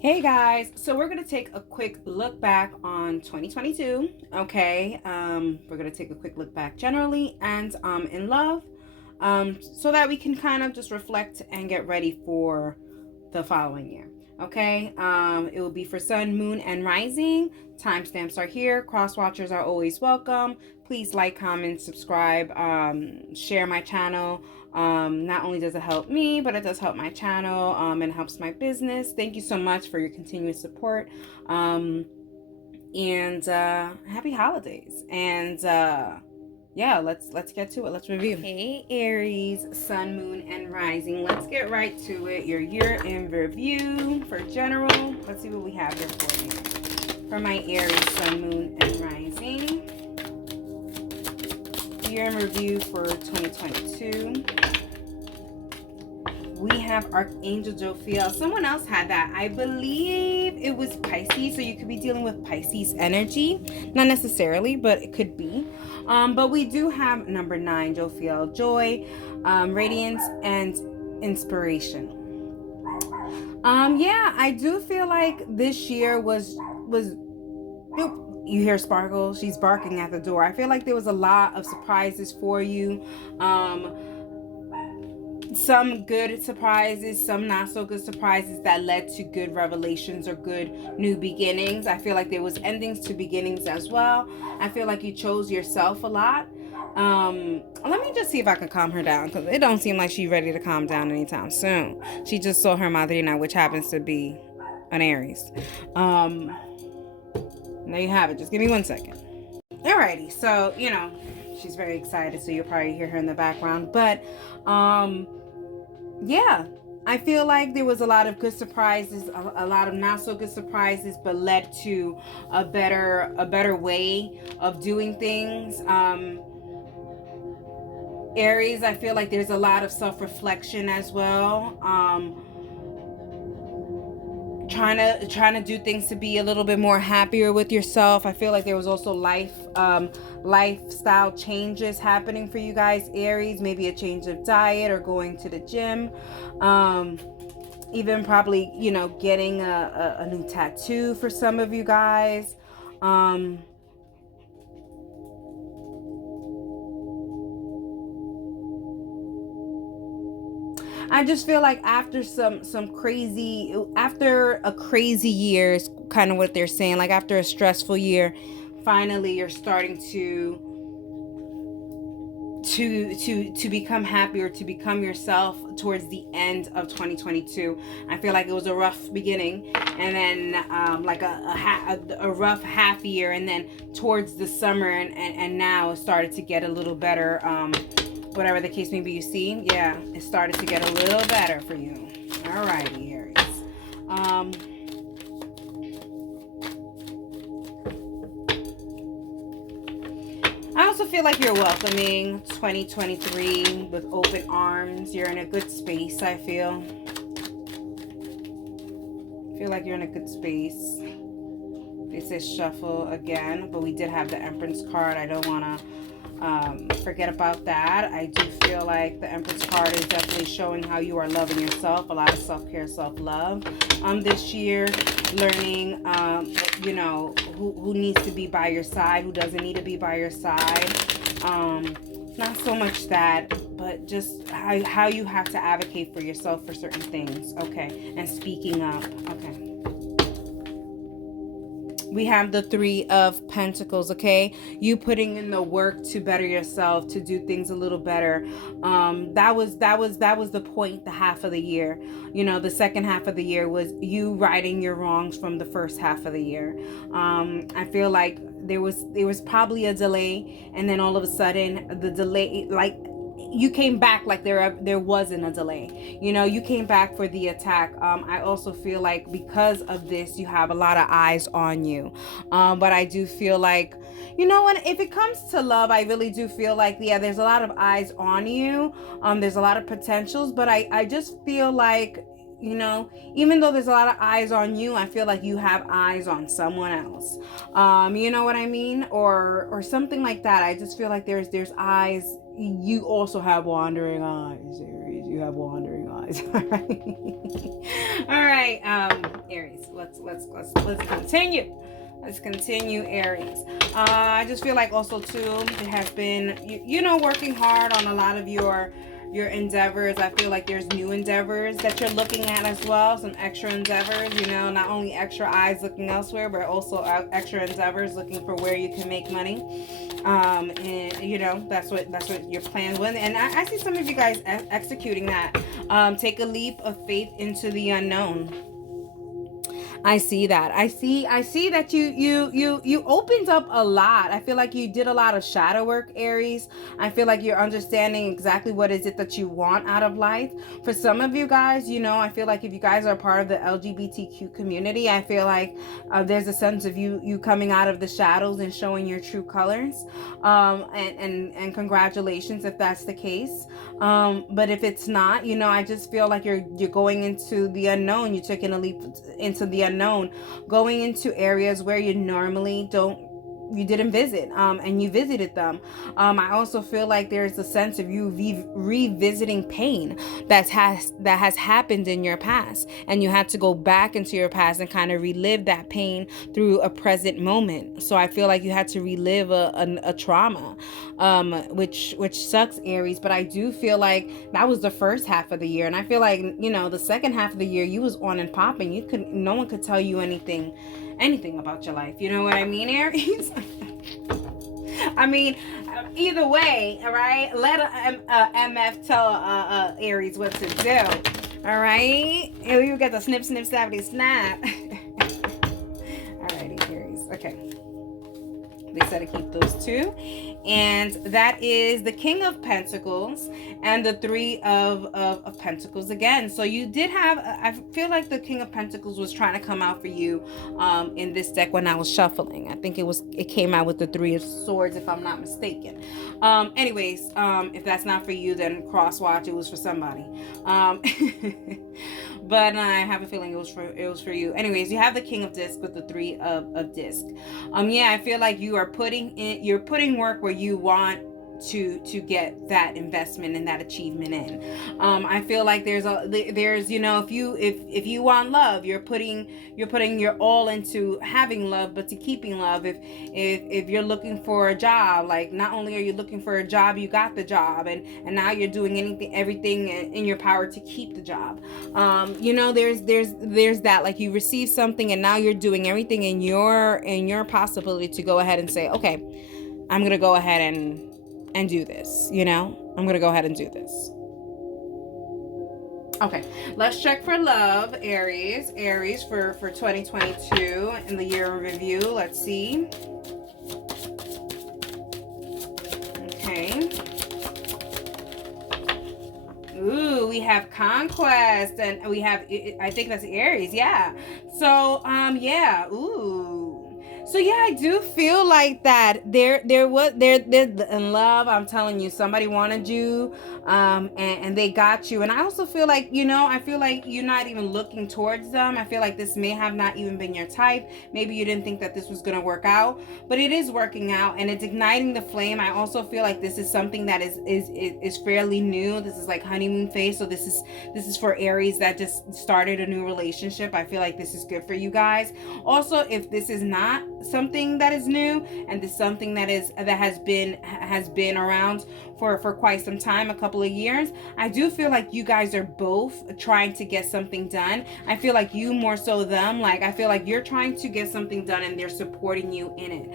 Hey guys, so we're going to take a quick look back on 2022, okay? We're going to take a quick look back generally and in love, so that we can kind of just reflect and get ready for the following year, okay? It will be for sun, moon, and rising. Timestamps are here. Cross watchers are always welcome. Please like, comment, subscribe, share my channel. Not only does it help me, but it does help my channel, and helps my business. Thank you so much for your continuous support. And happy holidays. And yeah, let's get to it. Let's review. Hey Aries, sun, moon, and rising. Let's get right to it. Your year in review for general. Let's see what we have here for you. For my Aries, sun, moon, and rising. Year in review for 2022. We have Archangel Jophiel. Someone else had that. I believe it was Pisces, so you could be dealing with Pisces energy. Not necessarily, but it could be. But we do have number 9, Jophiel. Joy, radiance, and inspiration. Yeah, I do feel like this year was you hear Sparkle, she's barking at the door. I feel like there was a lot of surprises for you. Some good surprises, some not so good surprises that led to good revelations or good new beginnings. I feel like there was endings to beginnings as well. I feel like you chose yourself a lot. Let me just see if I can calm her down, because it don't seem like she's ready to calm down anytime soon. She just saw her madrina, which happens to be an Aries. There you have it. Just give me 1 second. Alrighty, so she's very excited, so you'll probably hear her in the background. But yeah, I feel like there was a lot of good surprises, a lot of not so good surprises, but led to a better way of doing things. Aries, I feel like there's a lot of self-reflection as well. Trying to do things to be a little bit more happier with yourself. I feel like there was also lifestyle changes happening for you guys, Aries. Maybe a change of diet or going to the gym. Even probably, getting a new tattoo for some of you guys. I just feel like after after a crazy year is kind of what they're saying. Like after a stressful year, finally you're starting to become happier, to become yourself towards the end of 2022. I feel like it was a rough beginning, and then like a rough half year, and then towards the summer and now it started to get a little better. Whatever the case may be, you see, yeah, it started to get a little better for you. Alrighty, Aries. I also feel like you're welcoming 2023 with open arms. You're in a good space, I feel. Like you're in a good space. They say shuffle again, but we did have the Empress card. I don't want to forget about that. I do feel like the Empress card is definitely showing how you are loving yourself. A lot of self-care, self-love this year. Learning who needs to be by your side, who doesn't need to be by your side. Not so much that, but just how you have to advocate for yourself for certain things. Okay. And speaking up. Okay. We have the 3 of Pentacles, okay? You putting in the work to better yourself, to do things a little better. That was the point, the half of the year. The second half of the year was you righting your wrongs from the first half of the year. I feel like there was probably a delay, and then all of a sudden the delay, like, you came back like there wasn't a delay. You came back for the attack. I also feel like because of this, you have a lot of eyes on you. But I do feel like, if it comes to love, I really do feel like, yeah, there's a lot of eyes on you. There's a lot of potentials, but I just feel like, even though there's a lot of eyes on you, I feel like you have eyes on someone else. You know what I mean? Or something like that. I just feel like there's eyes. You also have wandering eyes, Aries. You have wandering eyes. All right. Aries. Let's continue. Let's continue, Aries. I just feel like also too, there has been, you know, working hard on a lot of your endeavors. I feel like there's new endeavors that you're looking at as well. Some extra endeavors, you know, not only extra eyes looking elsewhere, but also extra endeavors looking for where you can make money. And you know, that's what your plans were. And I see some of you guys executing that. Take a leap of faith into the unknown. I see that. I see that you opened up a lot. I feel like you did a lot of shadow work, Aries. I feel like you're understanding exactly what is it that you want out of life. For some of you guys, you know, I feel like if you guys are part of the LGBTQ community, I feel like there's a sense of you coming out of the shadows and showing your true colors. And congratulations if that's the case. But if it's not, you know, I just feel like you're going into the unknown. You're taking a leap into the unknown, going into areas where you normally you didn't visit, and you visited them. I also feel like there's a sense of you revisiting pain that has happened in your past, and you had to go back into your past and kind of relive that pain through a present moment. So I feel like you had to relive a trauma, which sucks, Aries. But I do feel like that was the first half of the year, and I feel like, you know, the second half of the year you was on and popping. No one could tell you anything about your life. You know what I mean, Aries? I mean, either way, all right? Let a MF tell Aries what to do. All right? You get the snip, snip, snappity, snap. Alrighty, Aries. Okay. They said to keep those two. And that is the King of Pentacles and the Three of Pentacles again. So you did have, I feel like the King of Pentacles was trying to come out for you in this deck when I was shuffling. I think it came out with the Three of Swords, if I'm not mistaken. Anyways, if that's not for you, then cross watch, it was for somebody. But I have a feeling it was for you. Anyways, you have the King of Disc with the Three of Disc. Yeah, I feel like you're putting work where you want to get that investment and that achievement in. I feel like there's you know, if you want love, you're putting your all into having love, but to keeping love. If you're looking for a job, like not only are you looking for a job, you got the job, and now you're doing everything in your power to keep the job. You know, there's that, like you receive something and now you're doing everything in your possibility to go ahead and say, okay, I'm gonna go ahead and do this. You know, I'm gonna go ahead and do this. Okay, let's check for love, Aries for 2022 in the year in review. Let's see. Okay. Ooh, we have conquest, and we have, I think that's Aries, yeah. So, yeah, ooh. So yeah, I do feel like that there in love. I'm telling you, somebody wanted you, and they got you. And I also feel like, you know, I feel like you're not even looking towards them. I feel like this may have not even been your type. Maybe you didn't think that this was gonna work out, but it is working out, and it's igniting the flame. I also feel like this is something that is fairly new. This is like honeymoon phase. So this is for Aries that just started a new relationship. I feel like this is good for you guys. Also, if this is not something that is new, and this is something that has been around for quite some time, a couple of years, I do feel like you guys are both trying to get something done. I feel like you more so them. Like I feel like you're trying to get something done and they're supporting you in it.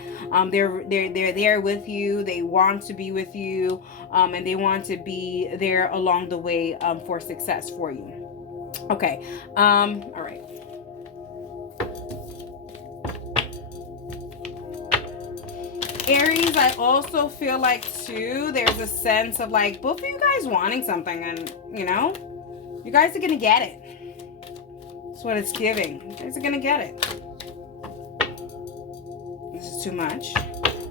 They're there with you. They want to be with you, and they want to be there along the way for success for you. Okay. All right. Aries, I also feel like too, there's a sense of like both of you guys wanting something, and you know, you guys are gonna get it. That's what it's giving. You guys are gonna get it. This is too much.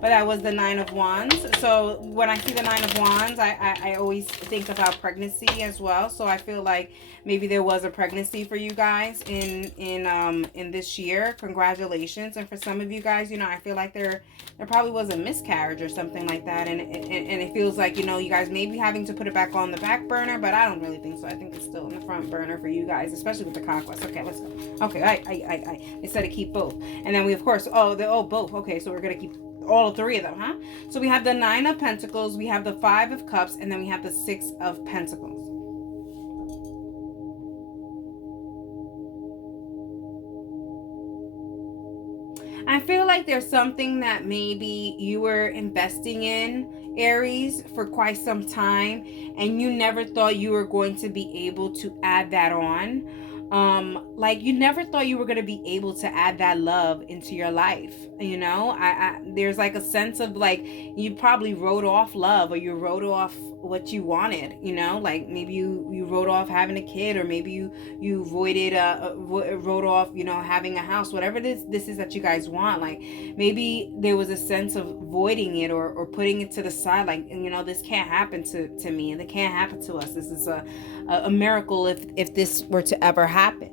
but that was the Nine of Wands. So when I see the Nine of Wands, I always think about pregnancy as well. So I feel like maybe there was a pregnancy for you guys in this year. Congratulations. And for some of you guys, you know, I feel like there probably was a miscarriage or something like that, and it feels like, you know, you guys may be having to put it back on the back burner, but I don't really think so. I think it's still in the front burner for you guys, especially with the conquest. Okay, let's go. Okay, I instead to keep both, and then we of course both. Okay, so we're gonna keep all three of them, huh? So we have the Nine of Pentacles, we have the Five of Cups, and then we have the Six of Pentacles. I feel like there's something that maybe you were investing in, Aries, for quite some time, and you never thought you were going to be able to add that on. Like you never thought you were going to be able to add that love into your life. You know, there's like a sense of like you probably wrote off love, or you wrote off what you wanted, you know, like maybe you wrote off having a kid, or maybe you wrote off, you know, having a house, whatever this is that you guys want. Like maybe there was a sense of voiding it, or putting it to the side, like, you know, this can't happen to me, and it can't happen to us. This is a miracle if this were to ever happen.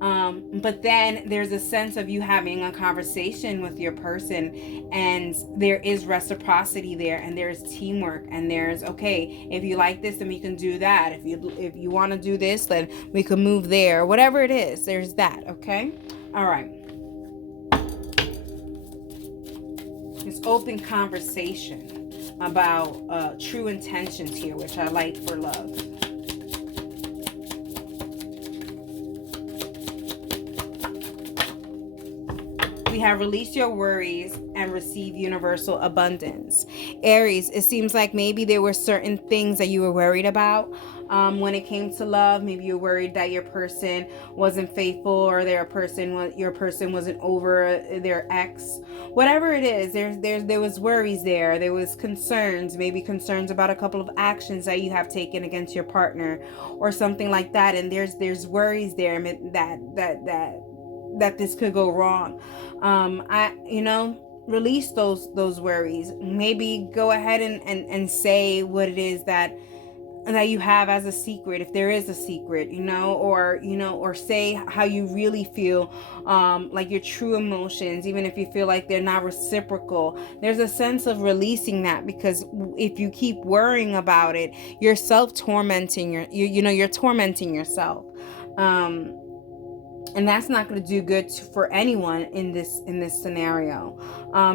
But then there's a sense of you having a conversation with your person, and there is reciprocity there, and there's teamwork, and there's, okay, if you like this, then we can do that. If you want to do this, then we can move there. Whatever it is, there's that. Okay. All right. It's open conversation about true intentions here, which I like for love. We have released your worries and receive universal abundance. Aries, it seems like maybe there were certain things that you were worried about when it came to love. Maybe you're worried that your person wasn't faithful, or your person wasn't over their ex. Whatever it is, there was worries there. There was concerns, maybe concerns about a couple of actions that you have taken against your partner, or something like that. And there's worries there that this could go wrong. Release those worries. Maybe go ahead and say what it is that you have as a secret, if there is a secret, or say how you really feel, like your true emotions, even if you feel like they're not reciprocal. There's a sense of releasing that, because if you keep worrying about it, you're tormenting you're tormenting yourself. And that's not going to do good for anyone in this scenario,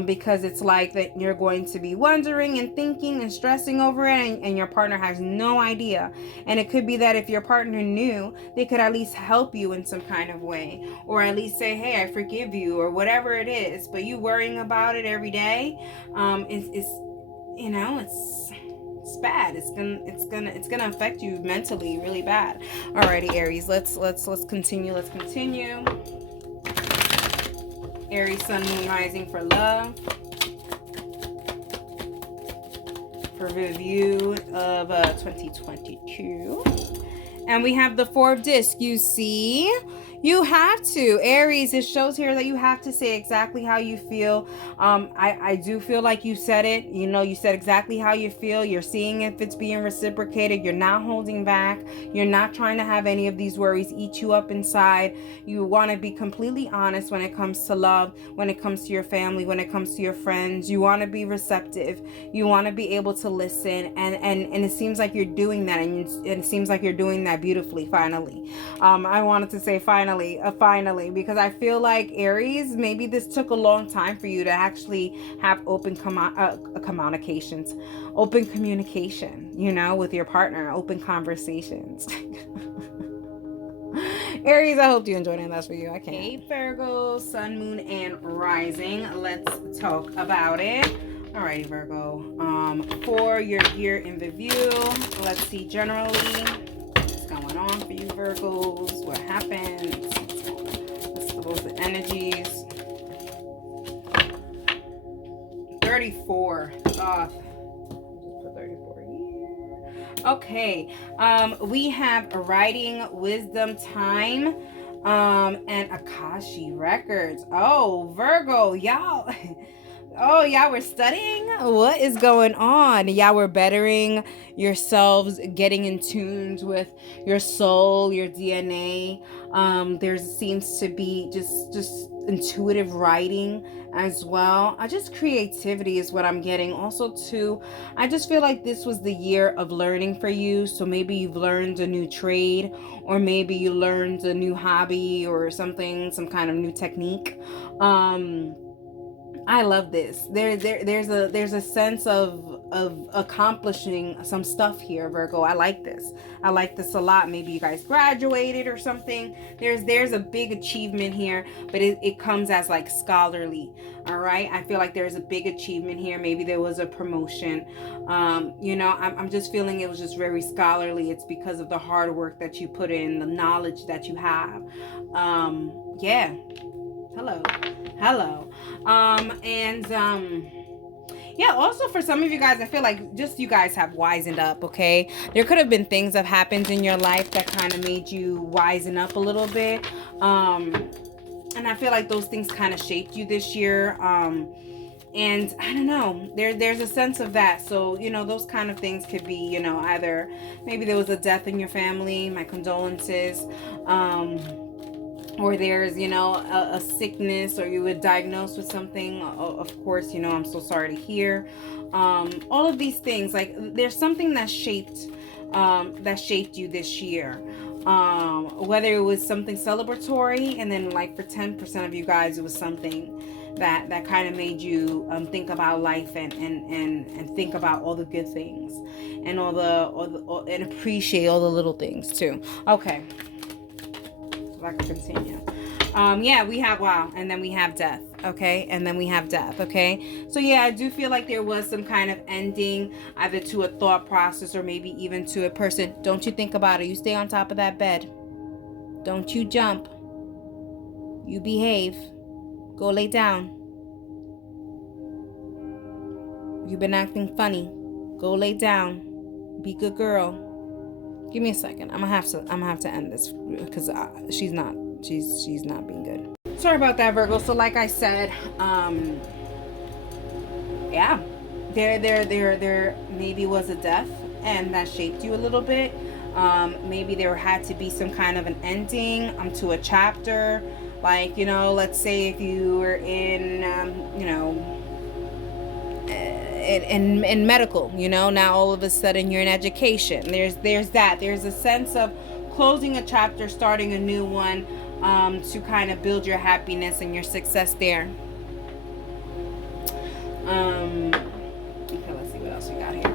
because it's like that you're going to be wondering and thinking and stressing over it, and your partner has no idea. And it could be that if your partner knew, they could at least help you in some kind of way, or at least say, hey, I forgive you, or whatever it is. But you worrying about it every day, it's bad. It's gonna affect you mentally really bad. Alrighty, Aries, let's continue. Aries, Sun, Moon, Rising for love, for review of 2022. And we have the Four of Discs. You see, you have to, Aries, it shows here that you have to say exactly how you feel. I do feel like you said it. You said exactly how you feel. You're seeing if it's being reciprocated. You're not holding back. You're not trying to have any of these worries eat you up inside. You want to be completely honest when it comes to love, when it comes to your family, when it comes to your friends. You want to be receptive. You want to be able to listen. And it seems like you're doing that. And it seems like you're doing that beautifully, finally. I wanted to say finally, because I feel like, Aries, maybe this took a long time for you to actually have open communication, with your partner, open conversations. Aries, I hope you enjoyed it, and that's for you. I can't. Hey, Virgo, Sun, Moon, and Rising. Let's talk about it. Alrighty, Virgo. For your year in review, let's see generally what's going on for you, Virgos. What happens? Let's suppose the energies. 34. Put 34 here. Okay. We have writing, wisdom, time, and Akashi records. Oh, Virgo, y'all. Oh, y'all were studying? What is going on? Y'all were bettering yourselves, getting in tune with your soul, your DNA. There seems to be just intuitive writing as well. I just creativity is what I'm getting. Also, too, I just feel like this was the year of learning for you. So maybe you've learned a new trade, or maybe you learned a new hobby or something, some kind of new technique. I love this. There's a sense of accomplishing some stuff here, Virgo. I like this. I like this a lot. Maybe you guys graduated or something. There's a big achievement here, but it comes as like scholarly. All right. I feel like there's a big achievement here. Maybe there was a promotion. I'm just feeling it was just very scholarly. It's because of the hard work that you put in, the knowledge that you have. Yeah. Hello. Hello. Yeah, also for some of you guys, I feel like just you guys have wisened up, okay? There could have been things that happened in your life that kind of made you wisen up a little bit. And I feel like those things kind of shaped you this year. And I don't know, there's a sense of that. So, those kind of things could be, either maybe there was a death in your family, my condolences. Or there's a sickness, or you were diagnosed with something, of course, I'm so sorry to hear. All of these things, like there's something that shaped you this year, whether it was something celebratory, and then like for 10% of you guys it was something that kind of made you think about life, and think about all the good things, and and appreciate all the little things too. Okay, I can continue. Yeah, we have wow, and then we have death. Okay, and then we have death. Okay, so yeah, I do feel like there was some kind of ending, either to a thought process or maybe even to a person. Don't you think about it. You stay on top of that bed. Don't you jump. You behave. Go lay down. You've been acting funny. Go lay down. Be good girl. Give me a second. I'm gonna have to end this because she's not being good. Sorry about that, Virgo. So like I said, yeah, there maybe was a death, and that shaped you a little bit. Maybe there had to be some kind of an ending to a chapter. Like, let's say if you were in in medical, now all of a sudden you're in education. There's a sense of closing a chapter, starting a new one, to kind of build your happiness and your success there. Okay, let's see what else we got here.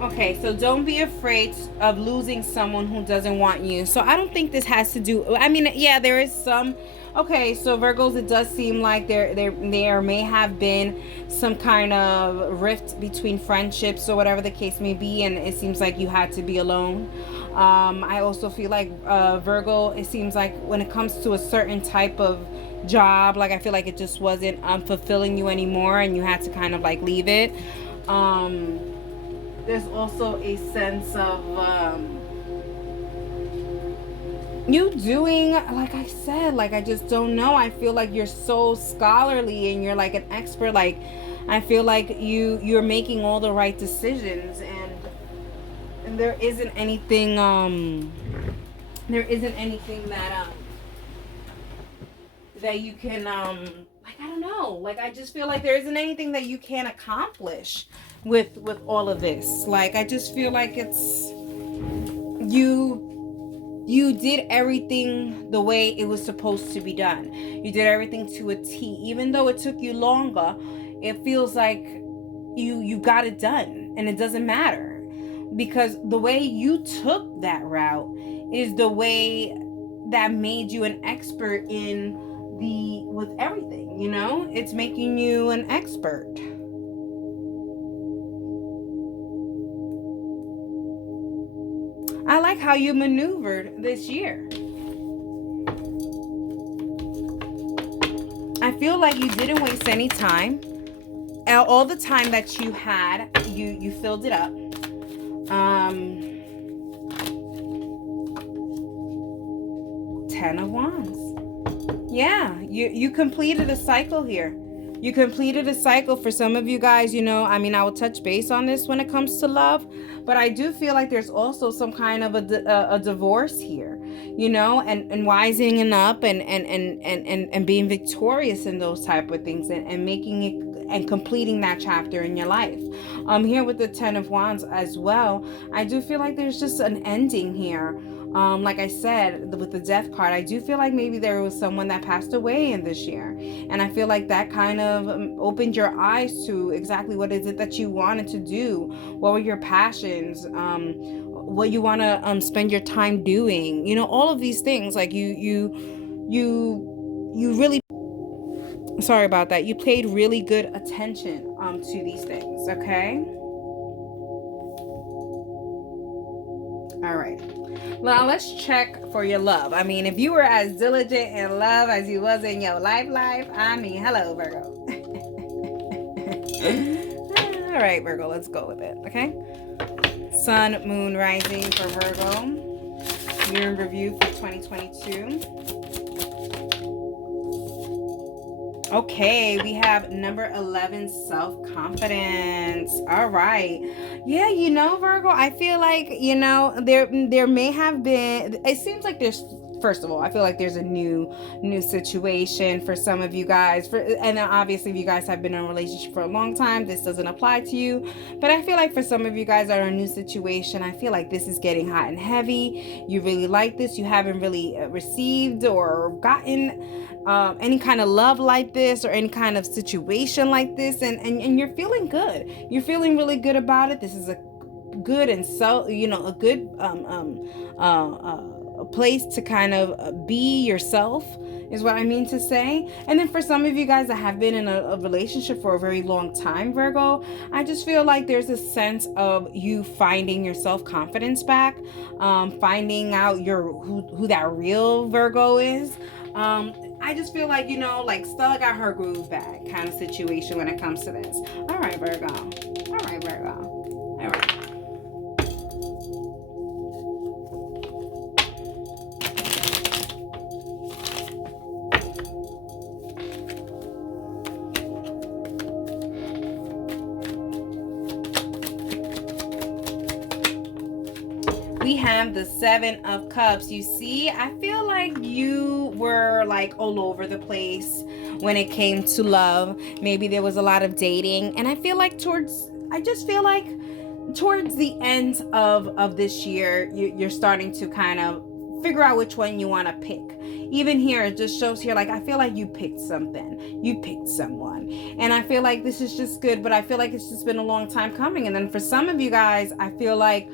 Okay, so don't be afraid of losing someone who doesn't want you. So I don't think this has to do, I mean, yeah, there is some. Okay, so Virgos, it does seem like there may have been some kind of rift between friendships or whatever the case may be, and it seems like you had to be alone. I also feel like Virgo, it seems like when it comes to a certain type of job, like I feel like it just wasn't fulfilling you anymore, and you had to kind of like leave it. There's also a sense of you doing, like I said, like I just don't know. I feel like you're so scholarly and you're like an expert. Like I feel like you're making all the right decisions, and there isn't anything that you can like, I don't know, like I just feel like there isn't anything that you can accomplish with all of this. Like I just feel like it's you did everything the way it was supposed to be done. You did everything to a T. Even though it took you longer, it feels like you got it done, and it doesn't matter, because the way you took that route is the way that made you an expert with everything. It's making you an expert. I like how you maneuvered this year. feel like you didn't waste any time. All the time that you had, you filled it up. Ten of Wands. Yeah, you completed a cycle here. You completed a cycle. For some of you guys, I mean, I will touch base on this when it comes to love, but I do feel like there's also some kind of a divorce here, and wising up and being victorious in those type of things, and making it and completing that chapter in your life. Here with the Ten of Wands as well, I do feel like there's just an ending here. Like I said, with the Death card, I do feel like maybe there was someone that passed away in this year. And I feel like that kind of opened your eyes to exactly what is it that you wanted to do. What were your passions? What you want to spend your time doing? All of these things. Like you really, sorry about that. You paid really good attention to these things, okay? All right. Now let's check for your love. I mean, if you were as diligent in love as you was in your life, I mean, hello, Virgo. All right, Virgo, let's go with it, okay? Sun, Moon, Rising for Virgo. Year in review for 2022. Okay, we have number 11, self-confidence. All right. Yeah, Virgo, I feel like, there may have been, it seems like there's, first of all, I feel like there's a new situation for some of you guys. And then obviously, if you guys have been in a relationship for a long time, this doesn't apply to you. But I feel like for some of you guys that are in a new situation, I feel like this is getting hot and heavy. You really like this. You haven't really received or gotten any kind of love like this or any kind of situation like this, and you're feeling good. You're feeling really good about it. This is a good and so a good a place to kind of be yourself, is what I mean to say. And then for some of you guys that have been in a relationship for a very long time, Virgo, I just feel like there's a sense of you finding your self-confidence back, finding out who that real Virgo is. I just feel like, like Stella got her groove back kind of situation when it comes to this. All right, Virgo. All right, Virgo. All right. We have the Seven of Cups. You see, I feel like you were like all over the place when it came to love. Maybe there was a lot of dating. And I feel like towards the end of this year, you're starting to kind of figure out which one you want to pick. Even here, it just shows here, like, I feel like you picked something. You picked someone. And I feel like this is just good, but I feel like it's just been a long time coming. And then for some of you guys, I feel like,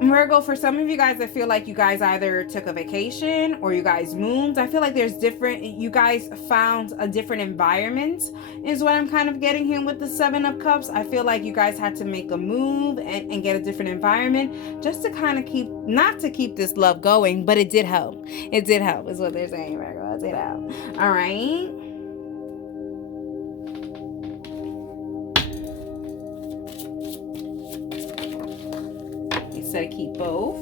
Virgo, for some of you guys, I feel like you guys either took a vacation or you guys moved. I feel like you guys found a different environment, is what I'm kind of getting here with the Seven of Cups. I feel like you guys had to make a move and get a different environment just to kind of not to keep this love going, but it did help. It did help, is what they're saying, Virgo. It did help. All right. To keep both.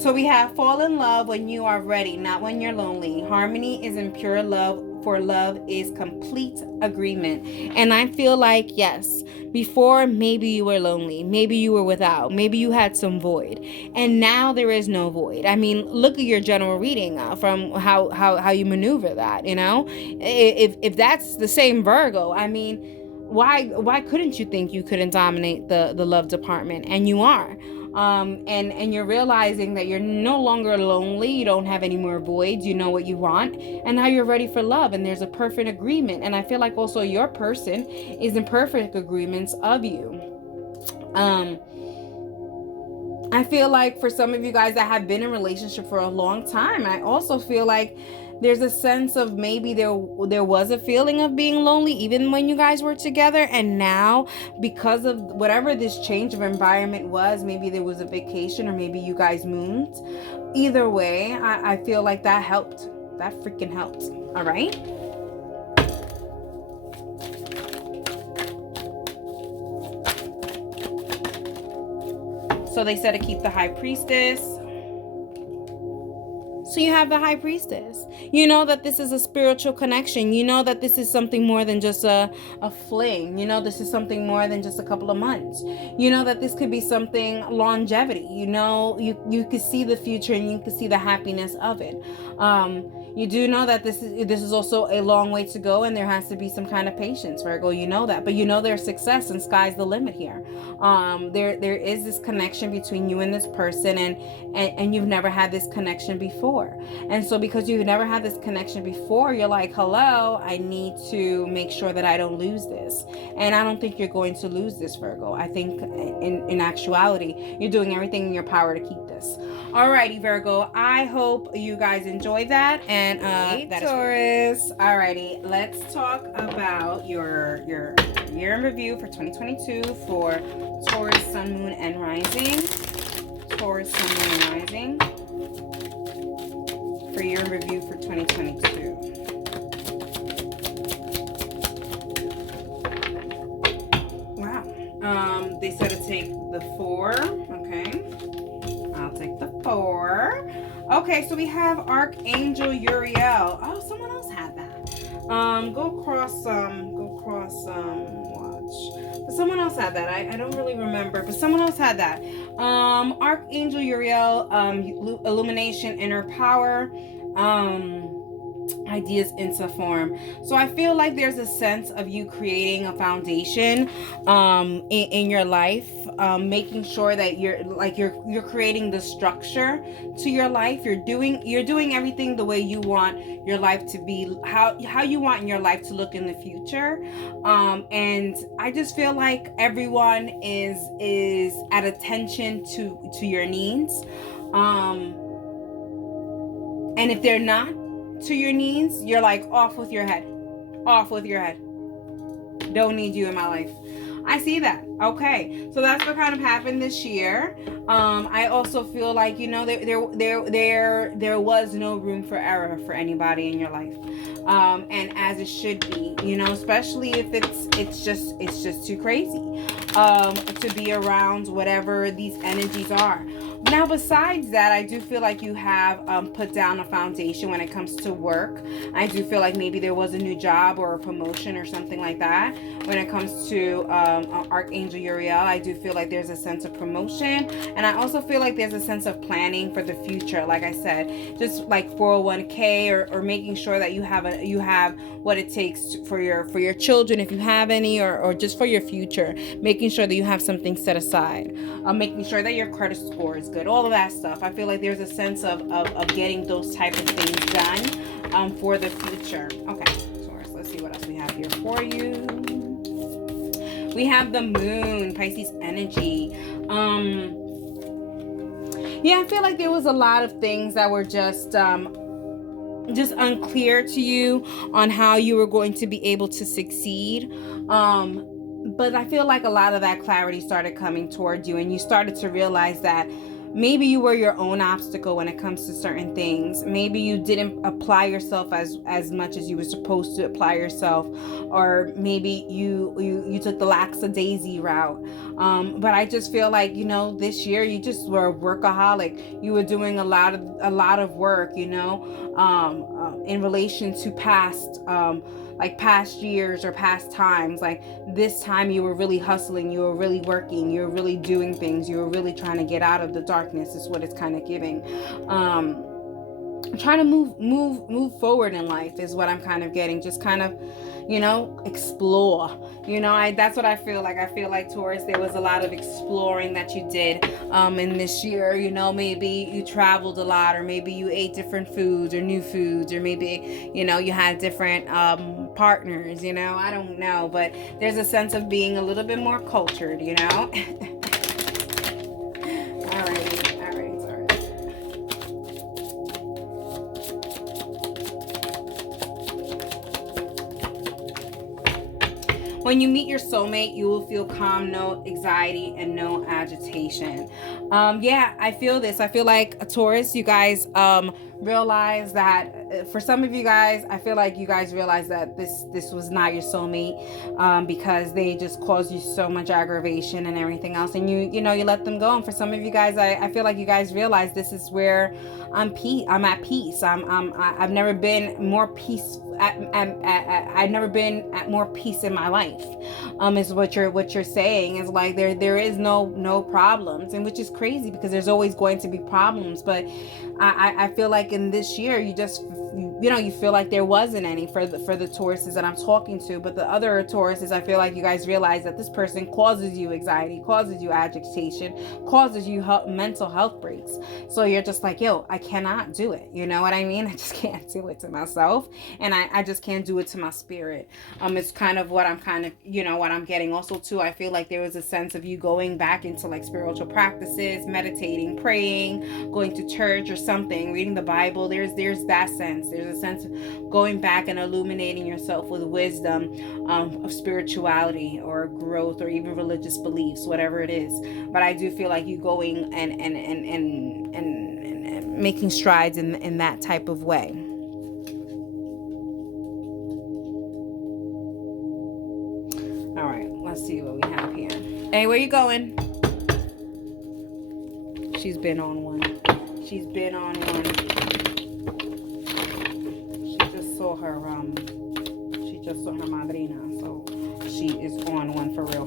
So we have fall in love when you are ready, not when you're lonely. Harmony is in pure love, for love is complete agreement. And I feel like, yes, before maybe you were lonely, maybe you were without, maybe you had some void, and now there is no void. I mean, look at your general reading from how you maneuver that. If that's the same Virgo, I mean, why couldn't you think you couldn't dominate the love department? And you are. And you're realizing that you're no longer lonely. You don't have any more voids. You know what you want, and now you're ready for love, and there's a perfect agreement. And I feel like also your person is in perfect agreements of you. I feel like for some of you guys that have been in a relationship for a long time, I also feel like there's a sense of maybe there was a feeling of being lonely even when you guys were together, and now because of whatever this change of environment was, maybe there was a vacation or maybe you guys moved. Either way, I feel like that helped. That freaking helped. All right. So they said to keep the High Priestess. So you have the High Priestess. You know that this is a spiritual connection. You know that this is something more than just a fling. You know this is something more than just a couple of months. You know that this could be something longevity. You know, you could see the future and you could see the happiness of it. You do know that this is also a long way to go, and there has to be some kind of patience, Virgo. You know that, but you know there's success and sky's the limit here. There is this connection between you and this person, and you've never had this connection before. And so because you've never had this connection before, you're like, hello, I need to make sure that I don't lose this. And I don't think you're going to lose this, Virgo. I think in actuality, you're doing everything in your power to keep this. Alrighty, Virgo. I hope you guys enjoyed that. And that Taurus. Alrighty, let's talk about your year in review for 2022 for Taurus, Sun, Moon, and Rising. Taurus, Sun, Moon, and Rising for year in review for 2022. Wow. They said to take the 4. Okay. I'll take the 4. Okay, so we have Archangel Uriel. Oh, someone else had that. Go across, watch. But someone else had that. I don't really remember, but someone else had that. Archangel Uriel, illumination, inner power, ideas into form. So I feel like there's a sense of you creating a foundation in your life, making sure that you're creating the structure to your life. You're doing everything the way you want your life to be, how you want your life to look in the future. And I just feel like everyone is at attention to your needs. And if they're not to your needs, you're like, off with your head. Don't need you in my life. I see that. Okay, so that's what kind of happened this year. I also feel like, you know, there was no room for error for anybody in your life, and as it should be, you know, especially if it's just too crazy to be around whatever these energies are. Now, besides that, I do feel like you have put down a foundation when it comes to work. I do feel like maybe there was a new job or a promotion or something like that. When it comes to Archangel Uriel, I do feel like there's a sense of promotion. And I also feel like there's a sense of planning for the future. Like I said, just like 401k or making sure that you have what it takes for your children, if you have any, or just for your future. Making sure that you have something set aside. Making sure that your credit score is good, all of that stuff. I feel like there's a sense of getting those type of things done for the future. Okay, Taurus, let's see what else we have here for you. We have the moon, Pisces energy. Yeah, I feel like there was a lot of things that were just unclear to you on how you were going to be able to succeed. But I feel like a lot of that clarity started coming towards you, and you started to realize that maybe you were your own obstacle when it comes to certain things. Maybe you didn't apply yourself as much as you were supposed to apply yourself, or maybe you took the lackadaisy route. But I just feel like, you know, this year you just were a workaholic. You were doing a lot of work, you know, in relation to past years or past times. Like this time you were really hustling, you were really working, you were really doing things, you were really trying to get out of the darkness, is what it's kind of giving. Trying to move forward in life is what I'm kind of getting. Just kind of, you know, explore. You know, that's what I feel like. I feel like, Taurus, there was a lot of exploring that you did in this year. You know, maybe you traveled a lot, or maybe you ate different foods or new foods, or maybe, you know, you had different partners, you know, I don't know, but there's a sense of being a little bit more cultured, you know. Alrighty, Taurus. When you meet your soulmate, you will feel calm, no anxiety, and no agitation. Yeah, I feel this. I feel like a Taurus, you guys realize that for some of you guys, I feel like you guys realize that this was not your soulmate, because they just caused you so much aggravation and everything else, and you know you let them go. And for some of you guys, I feel like you guys realize this is where I'm at peace. I've never been more peace. I've never been at more peace in my life. Is what you're saying is like there is no problems, and which is crazy because there's always going to be problems. But I feel like in this year you just you feel like there wasn't any for the Tauruses that I'm talking to. But the other Tauruses, I feel like you guys realize that this person causes you anxiety, causes you agitation, causes you mental health breaks. So you're just like, yo, I cannot do it. You know what I mean? I just can't do it to myself, and I just can't do it to my spirit. It's kind of what I'm what I'm getting. Also too, I feel like there was a sense of you going back into like spiritual practices, meditating, praying, going to church or something, reading the Bible. There's that sense. There's a sense of going back and illuminating yourself with wisdom, of spirituality or growth or even religious beliefs, whatever it is. But I do feel like you going and making strides in that type of way. All right, let's see what we have here. Hey, where you going? She's been on one. She's been on one. She just saw her madrina, so she is on one for real.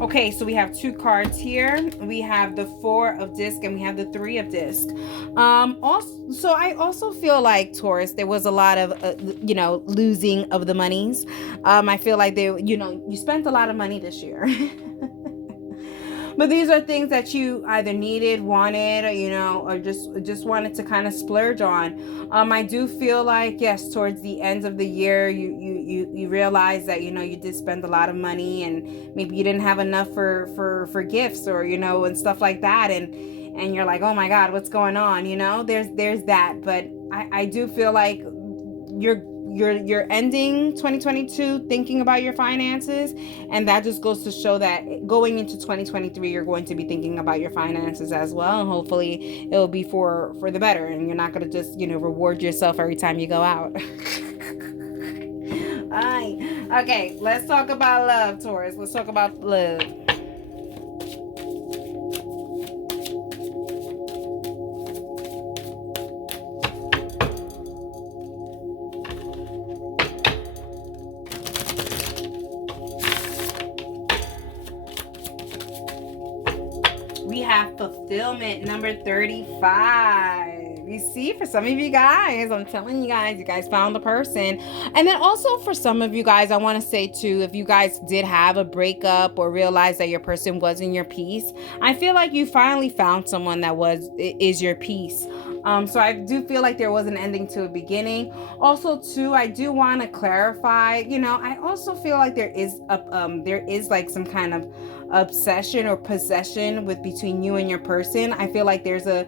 Okay, so we have two cards here. We have the 4 of disc and we have the 3 of disc. So I also feel like Taurus, there was a lot of losing of the monies. I feel like you spent a lot of money this year. But these are things that you either needed, wanted, or just wanted to kind of splurge on. I do feel like, yes, towards the end of the year, you realize that, you did spend a lot of money and maybe you didn't have enough for gifts or, and stuff like that. And you're like, oh my God, what's going on? There's that. But I do feel like you're ending 2022 thinking about your finances, and that just goes to show that going into 2023 you're going to be thinking about your finances as well, and hopefully it will be for the better, and you're not going to just reward yourself every time you go out. Okay, let's talk about love, Taurus. Let's talk about love. We have fulfillment, number 35. You see, for some of you guys, I'm telling you guys found the person. And then also for some of you guys, I want to say too, if you guys did have a breakup or realize that your person wasn't your piece, I feel like you finally found someone that is your piece. So I do feel like there was an ending to a beginning. Also too, I do want to clarify, I also feel like there is like some kind of obsession or possession between you and your person. I feel like there's a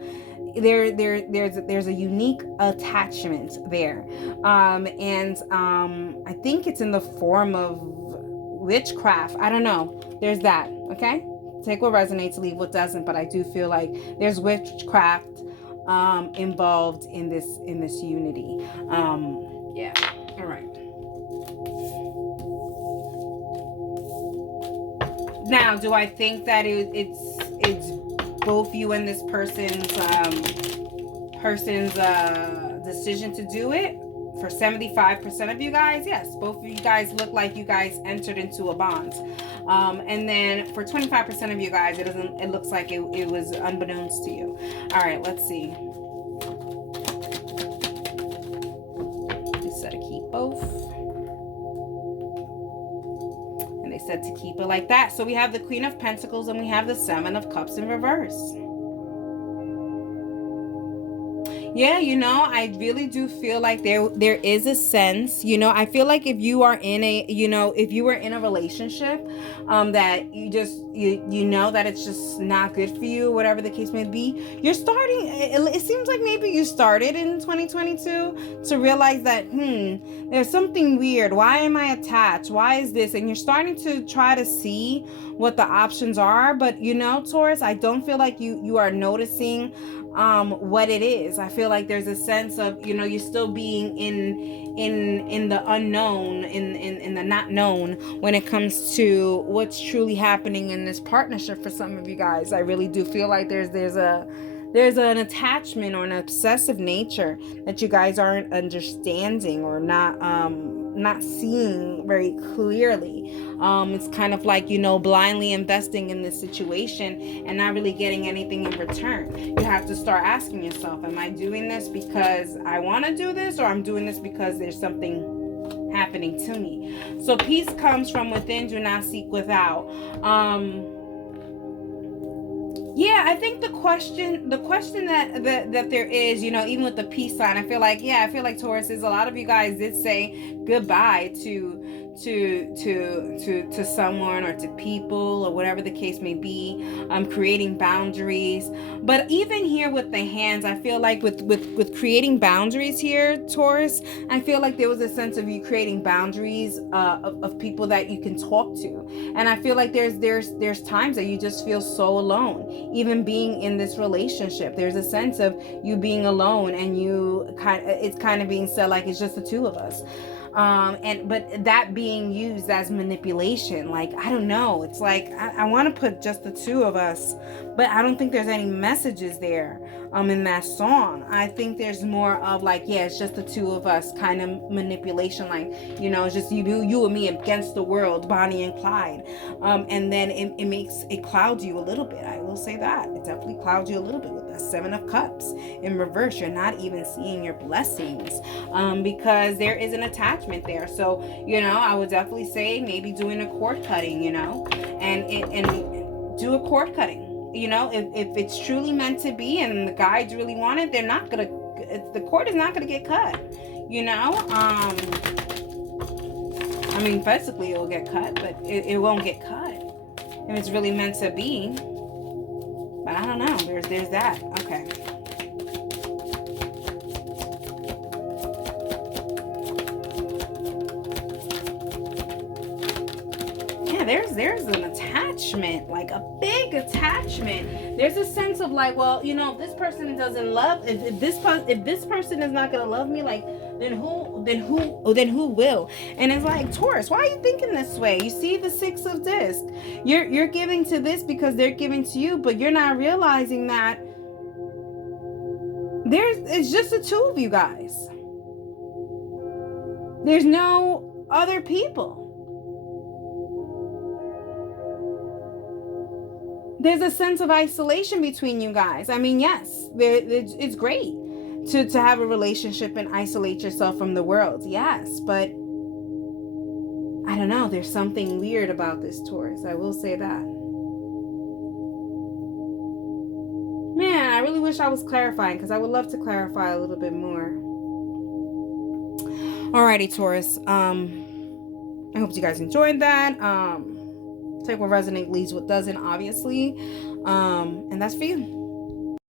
unique attachment there, and I think it's in the form of witchcraft. I don't know. There's that. Okay, take what resonates, leave what doesn't. But I do feel like there's witchcraft involved in this unity. Yeah. All right. Now, do I think that it's both you and this person's decision to do it? For 75% of you guys, yes, both of you guys look like you guys entered into a bond. And then for 25% of you guys, it looks like it was unbeknownst to you. All right, let's see. You said to keep both. And they said to keep it like that. So we have the Queen of Pentacles and we have the 7 of Cups in reverse. Yeah, I really do feel like there is a sense, I feel like if you are in a, if you were in a relationship, that you know that it's just not good for you, whatever the case may be. You're starting, it seems like maybe you started in 2022 to realize that, there's something weird. Why am I attached? Why is this? And you're starting to try to see what the options are, but Taurus, I don't feel like you are noticing what it is. I feel like there's a sense of, you're still being in the unknown, in the not known, when it comes to what's truly happening in this partnership. For some of you guys, I really do feel like there's an attachment or an obsessive nature that you guys aren't understanding, or not seeing very clearly. It's kind of like, blindly investing in this situation and not really getting anything in return. You have to start asking yourself, am I doing this because I want to do this, or I'm doing this because there's something happening to me? So peace comes from within, do not seek without. Yeah, I think the question that there is, even with the peace sign, I feel like Taurus is, a lot of you guys did say goodbye to someone, or to people, or whatever the case may be. Creating boundaries. But even here with the hands, I feel like with creating boundaries here, Taurus, I feel like there was a sense of you creating boundaries of people that you can talk to. And I feel like there's times that you just feel so alone. Even being in this relationship, there's a sense of you being alone, and it's kind of being said like it's just the two of us. But that being used as manipulation, like, I don't know, it's like I want to put just the two of us, but I don't think there's any messages there in that song. I think there's more of like, yeah, it's just the two of us kind of manipulation, like, it's just you and me against the world, Bonnie and Clyde. And then it clouds you a little bit. I will say that it definitely clouds you a little bit with that Seven of Cups in reverse. You're not even seeing your blessings, because there is an attachment there. So I would definitely say maybe doing a cord cutting, and do a cord cutting. If it's truly meant to be, and the guides really want it, the cord is not gonna get cut. I mean, physically it will get cut, but it won't get cut if it's really meant to be. But I don't know. There's that. Okay. There's an attachment, like a big attachment. There's a sense of like, well, if this person doesn't love, if this person is not gonna love me, like, then who will? And it's like, Taurus, why are you thinking this way? You see the Six of Discs. You're giving to this because they're giving to you, but you're not realizing that it's just the two of you guys. There's no other people. There's a sense of isolation between you guys. I mean, yes, it's great to have a relationship and isolate yourself from the world. Yes, but I don't know. There's something weird about this, Taurus. I will say that. Man, I really wish I was clarifying, because I would love to clarify a little bit more. Alrighty, Taurus. I hope you guys enjoyed that. Take what resonates, leaves what doesn't, obviously. And that's for you.